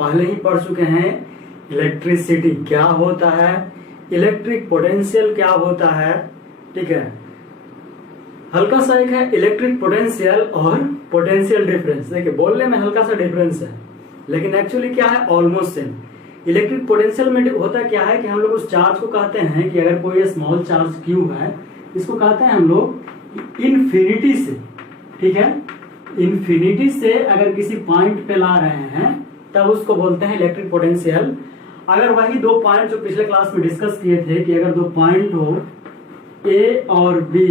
पहले ही पढ़ चुके हैं इलेक्ट्रिसिटी क्या होता है, इलेक्ट्रिक पोटेंशियल क्या होता है। ठीक है, हल्का सा एक है इलेक्ट्रिक पोटेंशियल और पोटेंशियल डिफरेंस। देखिए बोलने में हल्का सा डिफरेंस है लेकिन एक्चुअली क्या है, ऑलमोस्ट सेम। इलेक्ट्रिक पोटेंशियल में होता क्या है कि हम लोग उस चार्ज को कहते हैं कि अगर कोई स्मॉल चार्ज क्यू है, इसको कहते हैं हम लोग इन्फिनिटी से, ठीक है, इन्फिनिटी से अगर किसी पॉइंट पे ला रहे हैं तब उसको बोलते हैं इलेक्ट्रिक पोटेंशियल। अगर वही दो पॉइंट जो पिछले क्लास में डिस्कस किए थे कि अगर दो पॉइंट हो ए और बी,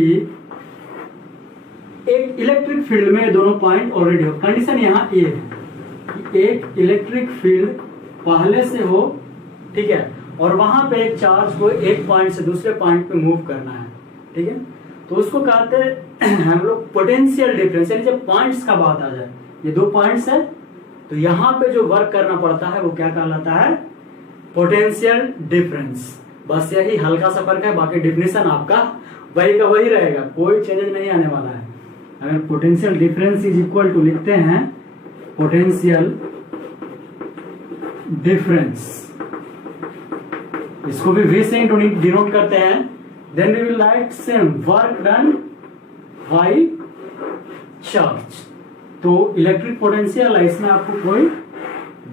एक इलेक्ट्रिक फील्ड में दोनों पॉइंट ऑलरेडी हो, कंडीशन यहाँ ए है, एक इलेक्ट्रिक फील्ड पहले से हो, ठीक है, और वहां पे एक चार्ज को एक पॉइंट से दूसरे पॉइंट पे मूव करना है, ठीक है, तो उसको कहते हैं हम लोग पोटेंशियल डिफरेंस। यानी जब पॉइंट्स का बात आ जाए, ये दो पॉइंट्स है तो यहाँ पे जो वर्क करना पड़ता है वो क्या कहलाता है, पोटेंशियल डिफरेंस। बस यही हल्का सा फर्क है, बाकी डिफिनेशन आपका वही का वही रहेगा, कोई चेंजेस नहीं आने वाला है। अगर potential difference is equal to लिखते हैं पोटेंशियल डिफरेंस, इसको भी V से डिनोट करते हैं, then we will write same work done by charge. तो इलेक्ट्रिक पोटेंशियल है, इसमें आपको कोई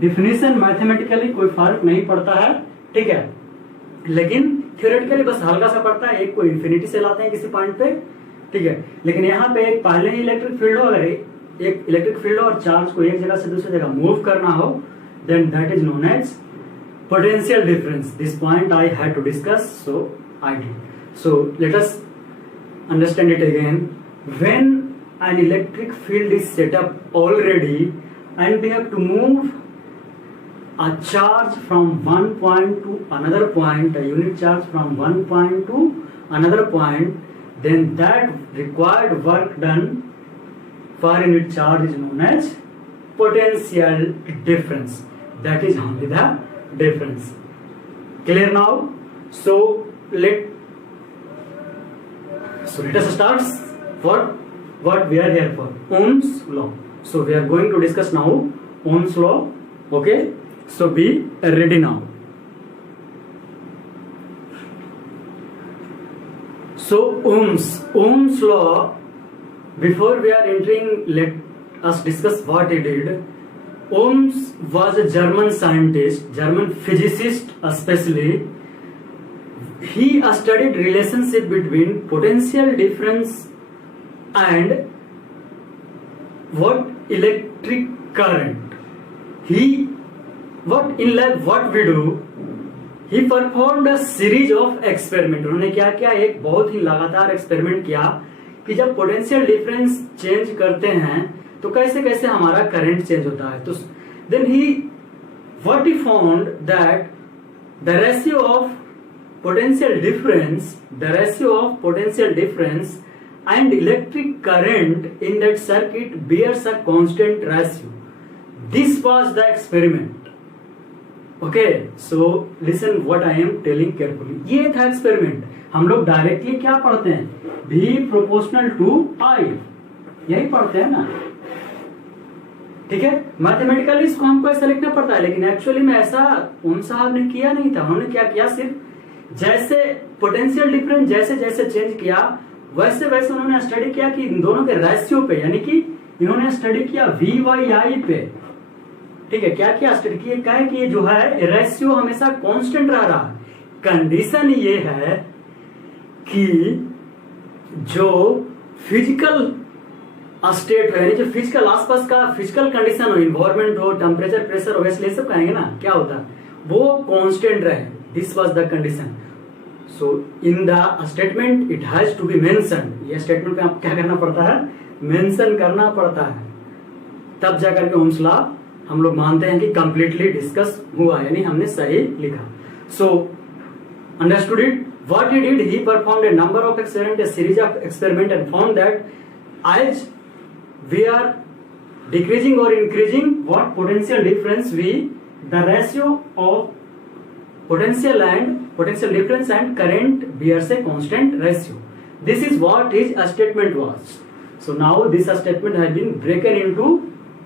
डिफिनेशन मैथमेटिकली कोई फर्क नहीं पड़ता है, ठीक है, लेकिन थ्योरेटिकली बस हल्का सा पड़ता है। एक को इन्फिनिटी से लाते हैं किसी पॉइंट पे, ठीक है, लेकिन यहाँ पे एक पहले ही इलेक्ट्रिक फील्ड हो, अगर एक इलेक्ट्रिक फील्ड और चार्ज को एक जगह से दूसरी जगह मूव करना हो, then that is known as potential difference. This point I had to discuss, so I did. So let us understand it again. When an electric field is set up already and we have to move a charge from one point to another point, a unit charge from one point to another point, then that required work done for unit charge is known as potential difference. That is only the difference. Clear now? So let us start for what we are here for, Ohm's law. So we are going to discuss now Ohm's law. Okay, so be ready now. So Ohm's law, before we are entering, let us discuss what he did. Ohms was a German scientist, German physicist especially. He studied relationship between potential difference and what electric current. In lab what we do, he performed a series of experiment. उन्होंने क्या किया, एक बहुत ही लगातार experiment किया कि जब potential difference change करते हैं तो कैसे कैसे हमारा करंट चेंज होता है। तो then he what he found that the ratio of potential difference and electric current in that circuit bears a constant ratio. This was the experiment. Okay, so listen what I am telling carefully. ये था experiment. हम लोग directly क्या पढ़ते हैं, V proportional to I, यही पढ़ते हैं ना, ठीक है। मैथमेटिकली इसको हमको ऐसा लिखना पड़ता है, लेकिन एक्चुअली में ऐसा ओम साहब ने किया नहीं था। उन्होंने क्या किया, सिर्फ जैसे पोटेंशियल डिफरेंस जैसे जैसे चेंज किया वैसे वैसे उन्होंने स्टडी किया कि इन दोनों के रेशियो पे, यानी कि इन्होंने स्टडी किया VY पे, ठीक है। क्या किया, स्टडी किया क्या है कि ये जो है रेशियो हमेशा कांस्टेंट रह रहा है। कंडीशन ये है कि जो फिजिकल स्टेट हो, यानी जो फिजिकल आसपास का फिजिकल कंडीशन हो, इन्वायरमेंट हो, टेम्परेचर, प्रेशर हो, इसलिए सब कहेंगे ना, क्या होता है वो कांस्टेंट रहे। This was the condition. So in the statement it has to be mentioned. ये स्टेटमेंट पे आप क्या करना पड़ता है, मेंशन करना पड़ता है, तब जाकर के ओम्स लॉ हम लोग मानते हैं कि कंप्लीटली डिस्कस हुआ, यानी हमने सही लिखा। So understood it. What he did, he performed a number of experiments, a series of experiments, and found that as we are decreasing or increasing what potential difference, the ratio of potential difference and current bears a constant ratio. This is what his statement was. So now this statement has been broken into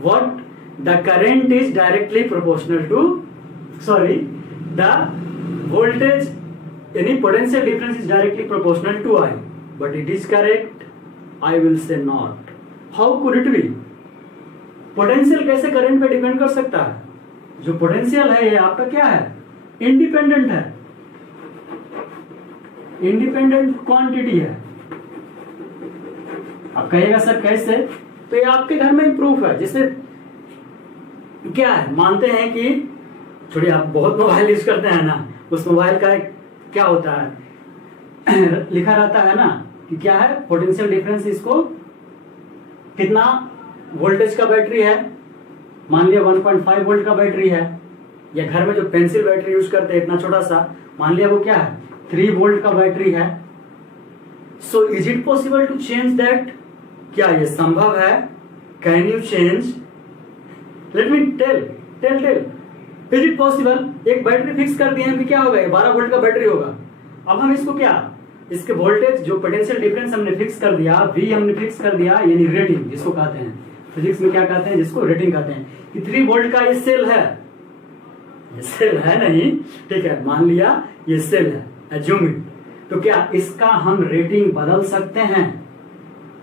what the current is directly proportional to, sorry, the voltage, any potential difference is directly proportional to I. But it is correct? I will say not. How could it be? Potential कैसे current पे depend कर सकता है? जो potential है ये आपका क्या है? इंडिपेंडेंट है, इंडिपेंडेंट क्वांटिटी है। आप कहिएगा सर कैसे? तो ये आपके घर में प्रूफ है, जिससे क्या है, मानते हैं कि छोड़िए, आप बहुत मोबाइल यूज करते हैं ना, उस मोबाइल का क्या होता है, लिखा रहता है ना कि क्या है, पोटेंशियल डिफरेंस, इसको कितना वोल्टेज का बैटरी है, मान लिया 1.5 वोल्ट का बैटरी है, या घर में जो पेंसिल बैटरी यूज करते हैं इतना छोटा सा, मान लिया वो क्या है, 3 वोल्ट का बैटरी है। So is it possible to change that? क्या ये संभव है? Can you change? Let me tell is it possible? एक बैटरी फिक्स कर दिए हैं कि क्या होगा, 12 वोल्ट का बैटरी होगा। अब हम इसको क्या, इसके वोल्टेज जो पोटेंशियल डिफरेंस हमने फिक्स कर दिया, V हमने फिक्स कर दिया, यानी रेटिंग जिसको कहते हैं, फिजिक्स में क्या कहते हैं, जिसको रेटिंग कहते हैं, कि 3 वोल्ट का ये सेल है, ये सेल है नहीं, ठीक है, मान लिया ये सेल है, एज्यूम इट। तो क्या इसका हम रेटिंग बदल सकते हैं?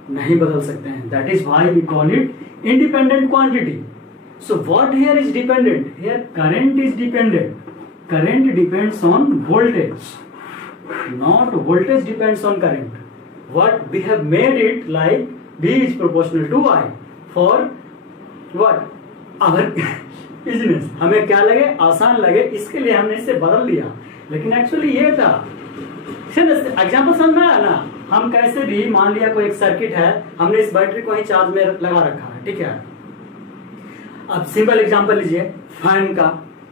नहीं बदल सकते हैं। That is why we call it independent quantity. So what here is dependent? Here current is dependent. Current depends on voltage, not voltage depends on current. What we have made it like V is proportional to I for what? Our business. हमें क्या लगे, आसान लगे, इसके लिए हमने इसे बदल दिया, लेकिन एक्चुअली ये था। एग्जाम्पल समझ में आया ना? हम कैसे भी, मान लिया कोई एक सर्किट है, हमने इस बैटरी को ही चार्ज में लगा रखा है, ठीक है। अब सिंपल एग्जाम्पल लीजिए फैन का।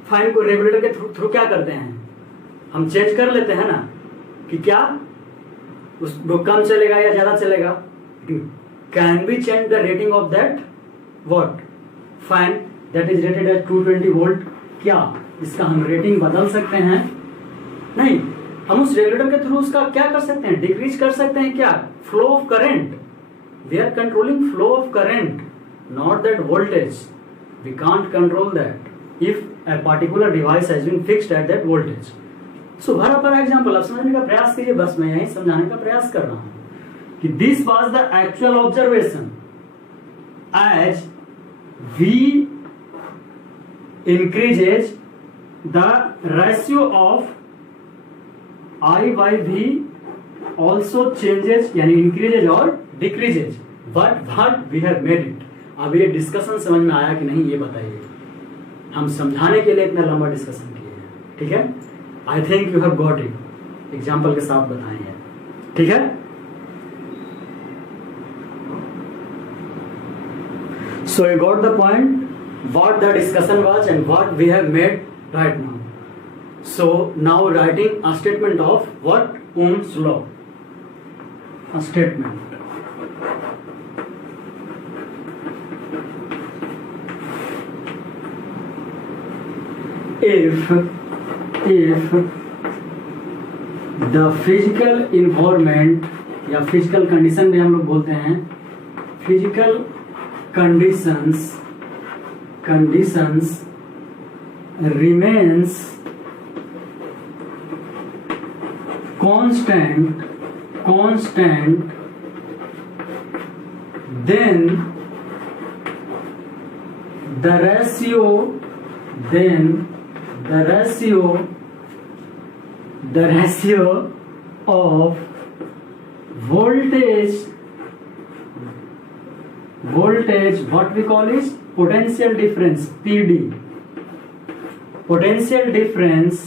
फैन को रेगुलेटर के थ्रू क्या करते हैं, हम चेंज कर लेते हैं ना, कि क्या वो कम चलेगा या ज्यादा चलेगा। Can be change the rating of that what fan that is rated eight 220 volt? क्या इसका हम रेटिंग बदल सकते हैं? नहीं। हम उस रेगुलेटर के थ्रू उसका क्या कर सकते हैं, डिक्रीज कर सकते हैं। क्या? Flow of current. We are controlling flow of current, not that voltage. We can't control that if a particular device has been fixed at that voltage. So हर पर एग्जाम्पल आप समझने का प्रयास कीजिए, बस मैं यही समझाने का प्रयास कर रहा हूं कि this was the actual observation. As V increases the ratio of I by V also changes, यानी increases और decreases, but what we have made it। अब ये डिस्कशन समझ में आया कि नहीं, ये बताइए। हम समझाने के लिए इतना लंबा डिस्कशन किए हैं, ठीक है। I think you have got it, example के साथ बताएंगे, ठीक है। So you got the point, what the discussion was and what we have made right now. So now writing a statement of what Ohm's law. A statement, if the physical environment या physical condition भी हम लोग बोलते हैं, physical conditions remains constant, then the ratio of voltage, what we call is potential difference, PD, potential difference,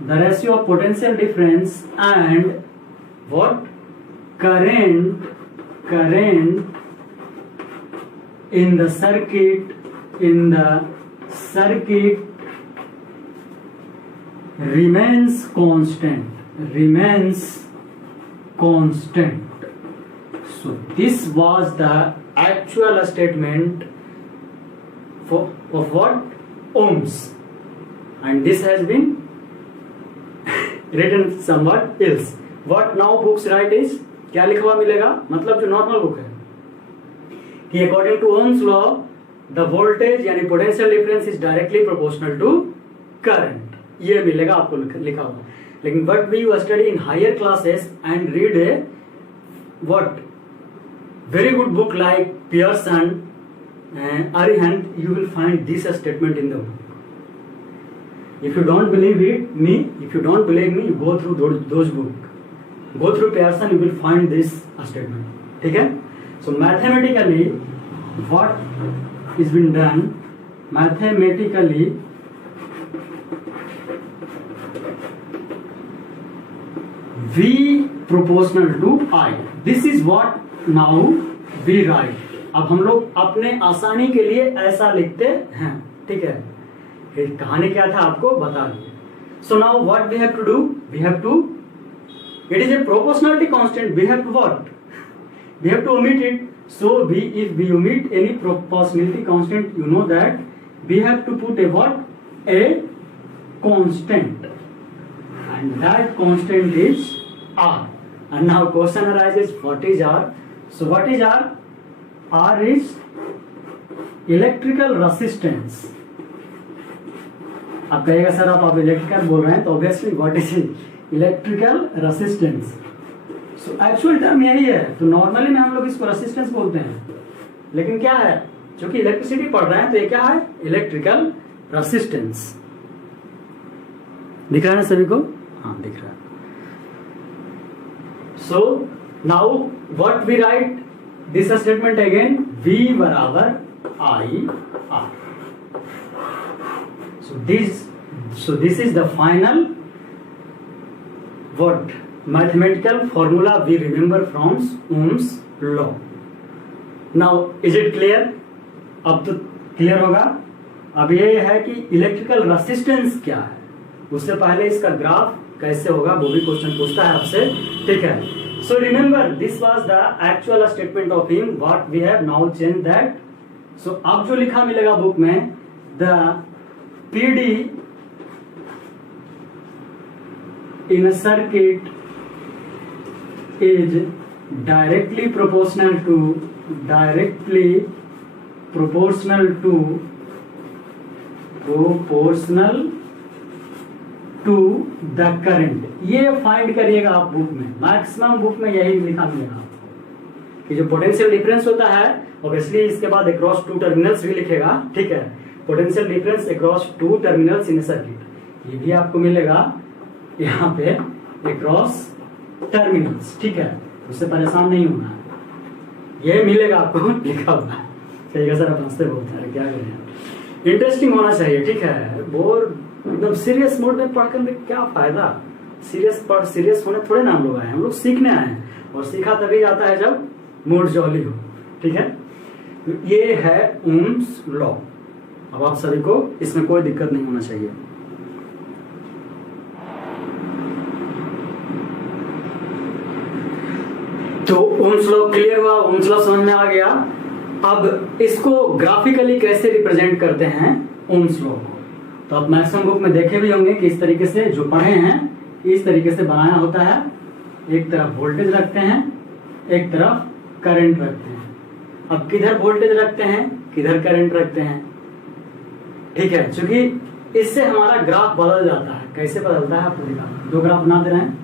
the ratio of potential difference and what current in the circuit remains constant. So this was the actual statement of what? Ohms, and this has been written somewhat else. What now books write is, क्या लिखा हुआ मिलेगा, मतलब जो normal book है कि according to Ohm's law the voltage यानी potential difference is directly proportional to current, ये मिलेगा आपको लिखा हुआ। लेकिन but we you study in higher classes and read a what very good book like Pearson and Arihant, you will find this statement in the book. If you don't believe me, you go through those book. Go through Pearson, you will find this statement. ठीक है? So mathematically, what is been done? Mathematically, V proportional to I. This is what now we write. अब हम लोग अपने आसानी के लिए ऐसा लिखते हैं, ठीक है। कहानी क्या था आपको बता दिया। So now what we have to do, we have to, it is a proportionality constant, we have to what, we have to omit it. So if we omit any proportionality constant, you know that we have to put a what, a constant, and that constant is R. And now question arises, what is R? So what is R? R is electrical resistance. आप कहेगा sir आप electrical बोल रहे हैं, तो obviously what is electrical resistance. So actual term यही है, तो नॉर्मली में हम लोग इसको रेसिस्टेंस बोलते हैं, लेकिन क्या है, क्योंकि इलेक्ट्रिसिटी पढ़ रहे हैं तो ये क्या है, इलेक्ट्रिकल रेसिस्टेंस। दिख रहा है ना सभी को? हाँ दिख रहा है। So now what we write this statement again, V बराबर I R. So this is the final what mathematical formula we remember from Ohm's law. Now is it clear? अब तो क्लियर होगा। अब ये है कि इलेक्ट्रिकल रेसिस्टेंस क्या है, उससे पहले इसका ग्राफ कैसे होगा वो भी क्वेश्चन पूछता है आपसे, ठीक है। So remember this was the actual statement of him, what we have now change that. So अब जो लिखा मिलेगा बुक में, the PD in circuit is directly proportional to the current. ये फाइंड करिएगा आप बुक में, मैक्सिमम बुक में यही लिखा मिलेगा आपको कि जो पोटेंशियल डिफरेंस होता है, ऑब्वियसली इसके बाद अक्रॉस टू टर्मिनल्स भी लिखेगा, ठीक है। Potential difference across two terminals in circuit, ये भी आपको मिलेगा यहाँ पे अक्रॉस टर्मिनल्स, ठीक है। उससे परेशान नहीं होना है, ये मिलेगा आपको लिखा हुआ। कहिएगा सर आप हंसते बहुत है, क्या करें, इंटरेस्टिंग होना चाहिए, ठीक है। बोर एकदम सीरियस मोड में पढ़ कर क्या फायदा, सीरियस होने थोड़े ना हम लोग आए, हम लोग सीखने आए हैं, और सीखा तभी जाता है जब मूड जॉली हो, ठीक है। ये है ओम्स लॉ। अब आप सभी को इसमें कोई दिक्कत नहीं होना चाहिए। तो ओम्स लॉ क्लियर हुआ, ओम्स लॉ समझ में आ गया। अब इसको ग्राफिकली कैसे रिप्रेजेंट करते हैं ओम्स लॉ को, तो आप मैक्सिमम बुक में देखे भी होंगे कि इस तरीके से जो पढ़े हैं इस तरीके से बनाया होता है। एक तरफ वोल्टेज रखते हैं, एक तरफ करंट रखते हैं। अब किधर वोल्टेज रखते हैं, किधर करंट रखते हैं, ठीक है, क्योंकि इससे हमारा ग्राफ बदल जाता है। कैसे बदलता है आपको दिखा, दो ग्राफ बना दे रहे हैं।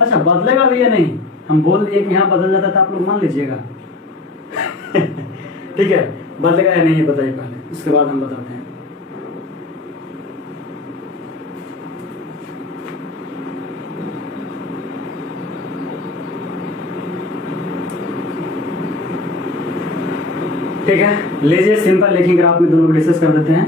अच्छा बदलेगा भी या नहीं, हम बोल दिए कि यहाँ बदल जाता था, आप लोग मान लीजिएगा ठीक है, बदलेगा या नहीं बताइए पहले, उसके बाद हम बताते हैं। ठीक है, लीजिए सिंपल लिखेंगे, ग्राफ में दोनों को डिस्कस कर देते हैं।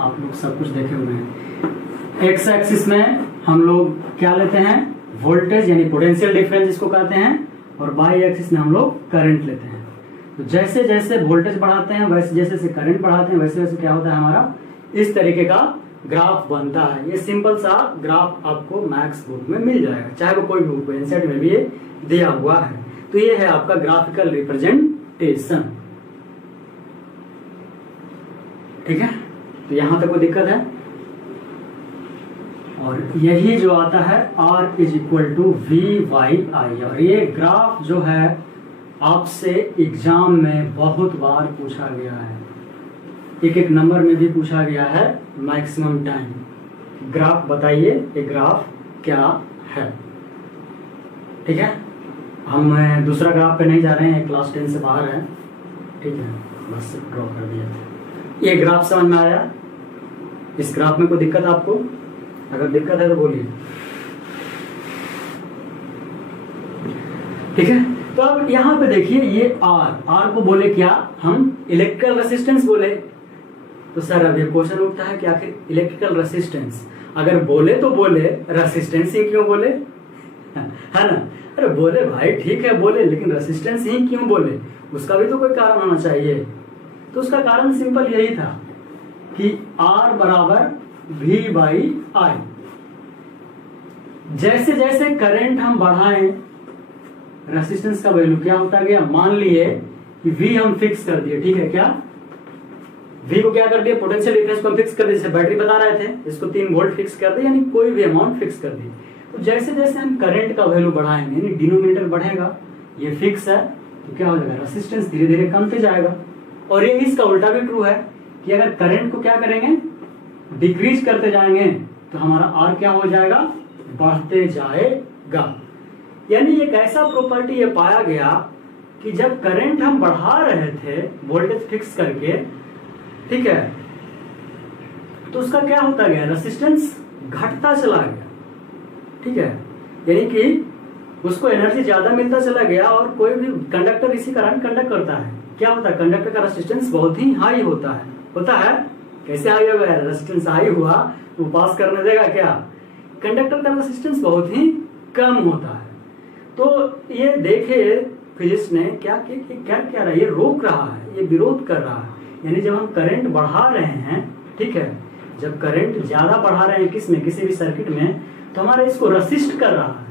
आप लोग सब कुछ देखे हुए हैं। एक्स एक्सिस में हम लोग क्या लेते हैं, वोल्टेज यानी पोटेंशियल डिफरेंस जिसको कहते हैं, और बाई एक्सिस में हम लोग करंट लेते हैं। तो जैसे जैसे वोल्टेज बढ़ाते हैं, वैसे जैसे जैसे करंट बढ़ाते हैं, वैसे वैसे क्या होता है, हमारा इस तरीके का ग्राफ बनता है। ये सिंपल सा ग्राफ आपको मैथ्स बुक में मिल जाएगा, चाहे वो कोई भी बुक, एनसीईआरटी में भी ये दिया हुआ है। तो ये है आपका ग्राफिकल रिप्रेजेंटेशन, ठीक है। तो यहां तक कोई दिक्कत है, और यही जो आता है R is equal to V by I, और ये ग्राफ जो है आपसे एग्जाम में बहुत बार पूछा गया है, एक एक नंबर में भी पूछा गया है, मैक्सिमम टाइम। ग्राफ बताइए ये ग्राफ क्या है। ठीक है, हम दूसरा ग्राफ पे नहीं जा रहे हैं, क्लास 10 से बाहर है। ठीक है, बस ड्रॉ कर दिया। ये ग्राफ समझ में आया? इस ग्राफ में कोई दिक्कत आपको? अगर दिक्कत है तो बोलिए। ठीक है, तो अब यहाँ पे देखिए ये आर को बोले क्या हम? इलेक्ट्रिकल रेसिस्टेंस बोले। तो सर अब ये क्वेश्चन उठता है कि आखिर इलेक्ट्रिकल रेसिस्टेंस अगर बोले तो बोले, रेसिस्टेंस ही क्यों बोले? है ना? अरे बोले भाई ठीक है बोले, लेकिन रेसिस्टेंस ही क्यों बोले? उसका भी तो कोई कारण होना चाहिए। तो उसका कारण सिंपल यही था कि R बराबर V बाई आई। जैसे जैसे करंट हम बढ़ाएं, रेसिस्टेंस का वैल्यू क्या होता गया? मान लिए कि V हम फिक्स कर दिए। ठीक है, क्या V को क्या कर दिया? पोटेंशियल डिफरेंस को हम फिक्स कर दिए, जैसे बैटरी बता रहे थे, इसको 3 वोल्ट फिक्स कर दिए, यानी कोई भी अमाउंट फिक्स कर दी। तो जैसे जैसे हम करंट का वैल्यू बढ़ाएंगे, यानी डिनोमिनेटर बढ़ेगा, ये फिक्स है, तो क्या हो जाएगा? रेसिस्टेंस धीरे धीरे कमते जाएगा। और ये इसका उल्टा भी ट्रू है कि अगर करंट को क्या करेंगे? डिक्रीज करते जाएंगे, तो हमारा आर क्या हो जाएगा? बढ़ते जाएगा। यानी एक ऐसा प्रॉपर्टी ये पाया गया कि जब करंट हम बढ़ा रहे थे वोल्टेज फिक्स करके, ठीक है, तो उसका क्या होता गया? रेसिस्टेंस घटता चला गया। ठीक है, यानी कि उसको एनर्जी ज्यादा मिलता चला गया। और कोई भी कंडक्टर इसी कारण कंडक्ट करता है, क्या होता है? कंडक्टर का रेसिस्टेंस बहुत ही हाई होता है। कैसे हाई होगा? रेसिस्टेंस हाई हुआ तो पास करने देगा क्या? कंडक्टर का रेसिस्टेंस बहुत ही कम होता है। तो ये देखे फिजिक्स ने क्या रहा है? ये रोक रहा है, ये विरोध कर रहा है। यानी जब हम करंट बढ़ा रहे हैं, ठीक है, जब करंट ज्यादा बढ़ा रहे हैं किसमें? किसी भी सर्किट में, तो हमारा इसको रेसिस्ट कर रहा है।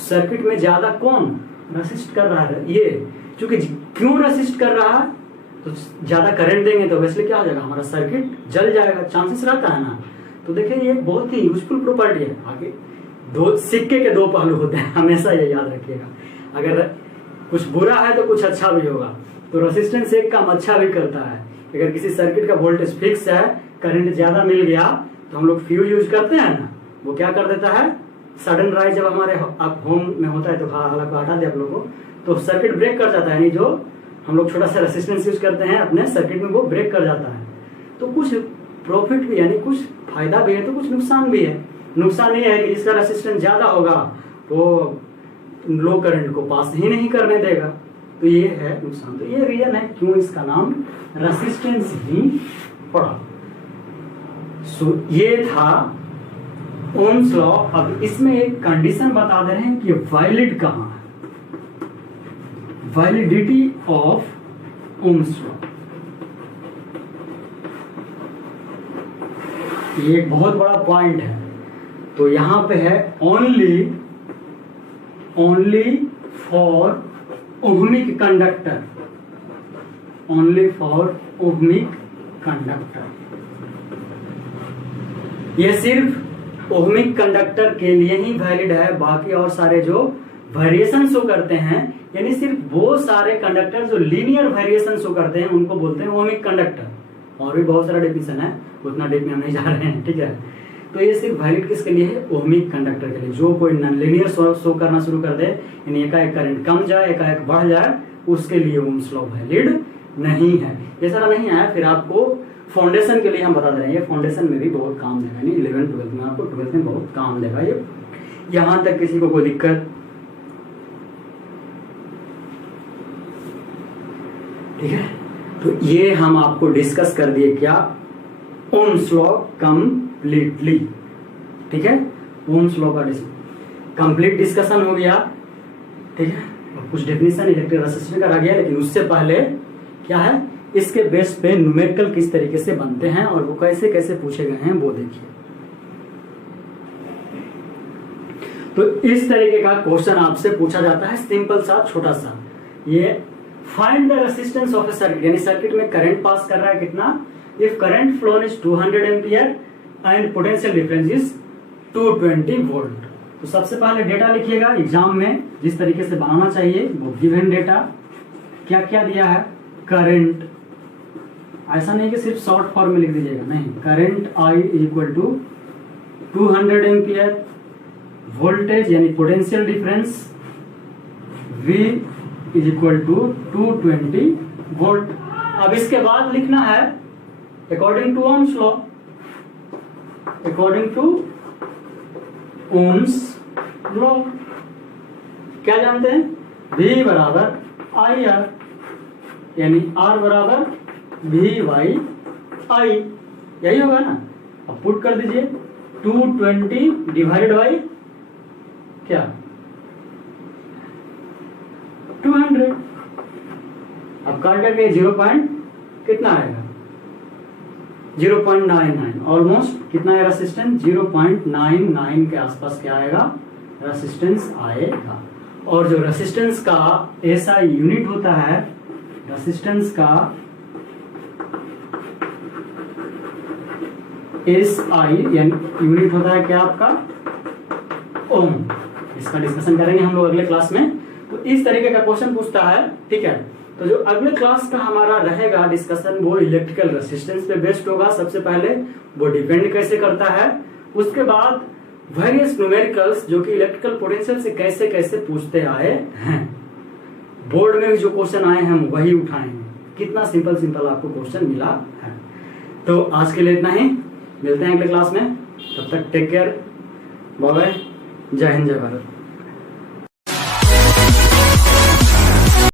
सर्किट में ज्यादा कौन रेसिस्ट कर रहा है? ये। क्योंकि क्यों रेसिस्ट कर रहा है? तो ज्यादा करंट देंगे तो वैसे क्या हो जाएगा? हमारा सर्किट जल जाएगा, चांसेस रहता है ना। तो देखिए ये बहुत ही यूजफुल प्रॉपर्टी है। आगे दो सिक्के के दो पहलू होते हैं, हमेशा ये याद रखिएगा। अगर कुछ बुरा है तो कुछ अच्छा भी होगा। तो रेसिस्टेंस एक काम अच्छा भी करता है। अगर किसी सर्किट का वोल्टेज फिक्स है, करंट ज्यादा मिल गया, तो हम लोग फ्यूज यूज करते हैं ना, वो क्या कर देता है? सडन राइज जब हमारे होम में होता है, तो हालांकि हटा दे आप लोगों को, तो सर्किट ब्रेक कर जाता है। यानी जो हम लोग छोटा सा रेसिस्टेंस यूज करते हैं अपने सर्किट में, वो ब्रेक कर जाता है। तो कुछ प्रॉफिट भी, यानी कुछ फायदा भी है तो कुछ नुकसान भी है। नुकसान ये है कि जिसका रेसिस्टेंस ज्यादा होगा वो लो करंट को पास ही नहीं करने देगा। तो ये है नुकसान। तो ये रीजन है क्यों इसका नाम रेसिस्टेंस ही पड़ा। सो ये था ओम्स लॉ। अब इसमें एक कंडीशन बता दे रहे हैं कि वैलिड कहां है। वैलिडिटी ऑफ ओम्स लॉ, ये एक बहुत बड़ा पॉइंट है। तो यहां पे है only for ohmic conductor, only for ohmic conductor. ये सिर्फ ओहमिक कंडक्टर के लिए ही वैलिड है। बाकी और सारे जो वेरिएशन शो करते हैं, यानी सिर्फ वो सारे कंडक्टर जो लीनियर वेरिएशन शो करते हैं, उनको बोलते हैं ओहमिक कंडक्टर। और भी बहुत सारा डेफिनेशन है, उतना डीप में हम नहीं जा रहे हैं। ठीक है, तो ये सिर्फ वैलिड किसके लिए है? ओहमिक कंडक्टर के लिए। जो कोई नॉन लीनियर शो करना शुरू कर दे, यानी एकाएक करंट कम जाए, एकाएक बढ़ जाए, उसके लिए ओम्स लॉ वैलिड नहीं है। ये सारा नहीं आया। फिर आपको फाउंडेशन के लिए हम बता दे रहे हैं, ये फाउंडेशन में भी बहुत काम देगा। यानी 11th 12th में आपको 12th में बहुत काम देगा ये। यहां तक किसी को कोई दिक्कत? ठीक है, तो ये हम आपको डिस्कस कर दिए क्या? Ohm's law completely. ठीक है, ओम्स लॉ का कंप्लीट डिस्कशन हो गया। ठीक है, और कुछ डेफिनेशन इलेक्ट्रिक रेसिस्टेंस का रह गया, लेकिन उससे पहले क्या है, इसके बेस पे न्यूमेरिकल किस तरीके से बनते हैं और वो कैसे कैसे पूछे गए हैं वो देखिए। तो इस तरीके का क्वेश्चन आपसे पूछा जाता है, सिंपल सा छोटा सा। ये find the resistance of A circuit, यानी सर्किट में करंट पास कर रहा है कितना? If current flow is 200 ampere and potential difference is 220 volt. तो सबसे पहले डेटा लिखिएगा, एग्जाम में जिस तरीके से बनाना चाहिए वो गिवन डेटा क्या क्या दिया है, करंट, ऐसा नहीं कि सिर्फ शॉर्ट फॉर्म में लिख दीजिएगा, नहीं, current I equal to 200 ampere, voltage यानी potential difference V is equal to 220 volt. अब इसके बाद लिखना है according to Ohm's law, according to Ohm's law क्या जानते हैं, V बराबर आई आर, यानी R बराबर V बाई आई, यही होगा ना। अब पुट कर दीजिए 220 डिवाइड बाई क्या 200। अब काट करके 0 पॉइंट कितना आएगा 0.99, ऑलमोस्ट कितना है रेसिस्टेंस 0.99 के आसपास क्या आएगा रेसिस्टेंस आएगा। और जो रेसिस्टेंस का एसआई यूनिट होता है, रेसिस्टेंस का एसआई यानी यूनिट होता है क्या आपका ओम। इसका डिस्कशन करेंगे हम लोग अगले क्लास में। तो इस तरीके का क्वेश्चन पूछता है, ठीक है। तो जो अगले क्लास का हमारा रहेगा डिस्कशन वो इलेक्ट्रिकल रेसिस्टेंस पे बेस्ड होगा। सबसे पहले वो डिपेंड कैसे करता है, उसके बाद वेरियस न्यूमेरिकल्स जो कि इलेक्ट्रिकल पोटेंशियल से कैसे कैसे पूछते आए हैं, बोर्ड में जो क्वेश्चन आए हैं हम वही उठाएंगे। कितना सिंपल सिंपल आपको क्वेश्चन मिला है। तो आज के लिए इतना ही, मिलते हैं अगले क्लास में, तब तक टेक केयर, बाय बाय, जय हिंद जय भारत।